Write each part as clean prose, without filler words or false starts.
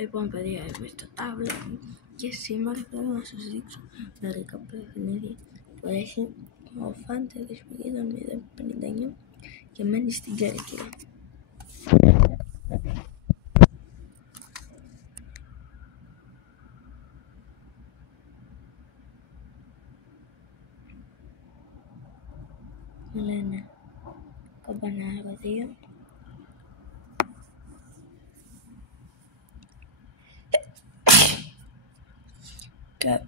Λοιπόν, παιδιά, είμαι στο τάβλο και σήμερα θέλω να σας δείξω μερικά παιχνίδια που έχει ο Φάντερης Πηγίδων 059 και μένει στην Κέρκυρα. Μου λένε Καμπανάρο 2. Και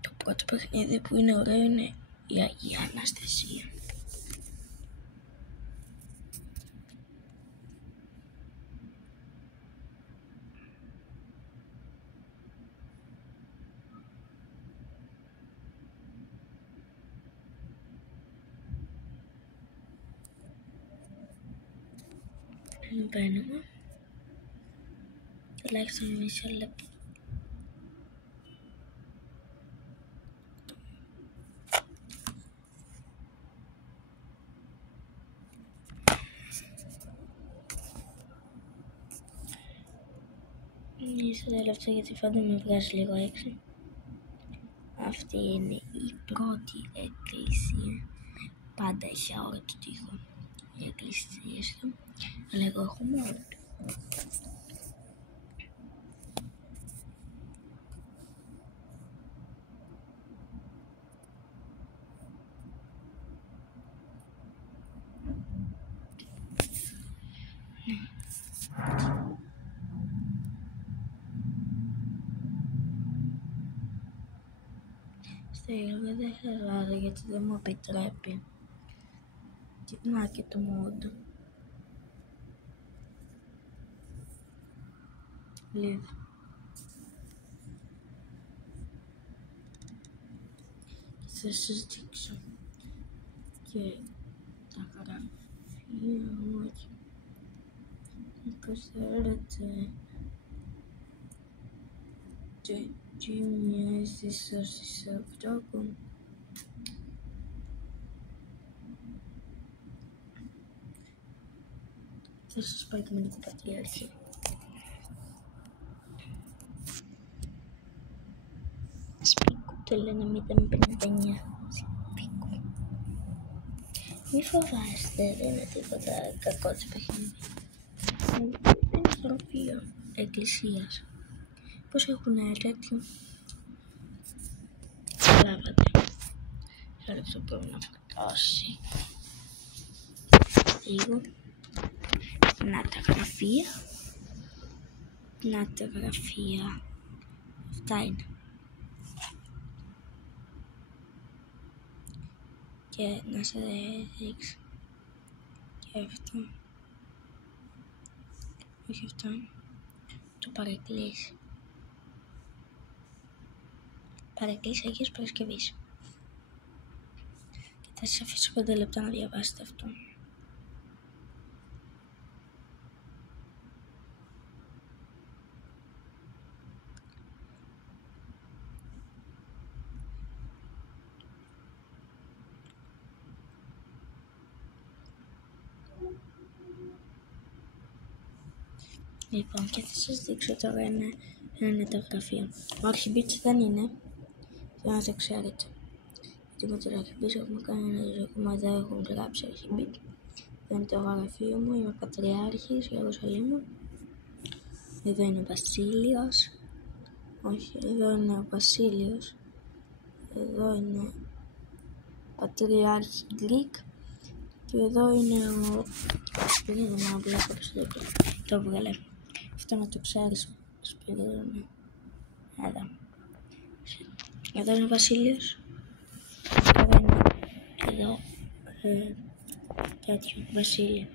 το πρώτο παιχνίδι που είναι ωραίο είναι η Αγία Αναστασία. Μπαίνουμε τουλάχιστον μισό λεπτό. Είστε τελευταία γιατί πάντα με βγάζει λίγο έξω. Αυτή είναι η πρώτη εκκλησία. Πάντα έχει αόρατο τοίχο οι εκκλησίες του, αλλά εγώ έχω μόνο του. Στο έργο δεν θα βάζω γιατί δεν μου επιτρέπει. Να και το μόντο. Live. Θα σας δείξω και τα γραφεία μου. Όπως θέλετε και τι μοιάζει σας σε αυτό που θα σας πω Οικουμενικό Πατριάρχιο. Σπίκου το λένε 059. Σπίκου. Μη φοβάστε, δεν είναι τίποτα κακό το παιχνίδι. Είναι γραφείο εκκλησίας. Πώς έχουν τέτοιο. Λάβατε. Θα λεπτό πρέπει να φορτώσει λίγο. Να τα γραφεία. Να τα γραφεία. Αυτά είναι. Και να σας δείξω και αυτό. Όχι αυτό. Το Παρεκκλήσι. Παρεκκλήσι Αγίας Παρασκευής. Και θα σας αφήσω 5 λεπτά να διαβάσετε αυτό. Λοιπόν, και θα σας δείξω τώρα είναι τα γραφεία. Ο Αρχιμπίτς δεν είναι, για να το ξέρετε. Γιατί με τον Αρχιμπίτς έχουμε κάνει ένα ζώγημα, δεν έχουν γράψει Αρχιμπίτ. Εδώ είναι το γραφείο μου, είμαι Πατριάρχης Ιερουσαλήμου. Εδώ είναι ο Βασίλειος. Όχι, εδώ είναι ο Βασίλειος. Εδώ είναι Πατριάρχη Γκρίκ. Και εδώ είναι ο... Σπυρίδωνα, βλέπω πως το βγάλε. Αυτό να το ξέρεις, Σπυρίδωνα. Εδώ είναι ο Βασίλειος. Εδώ είναι τέτοιο Βασίλειο.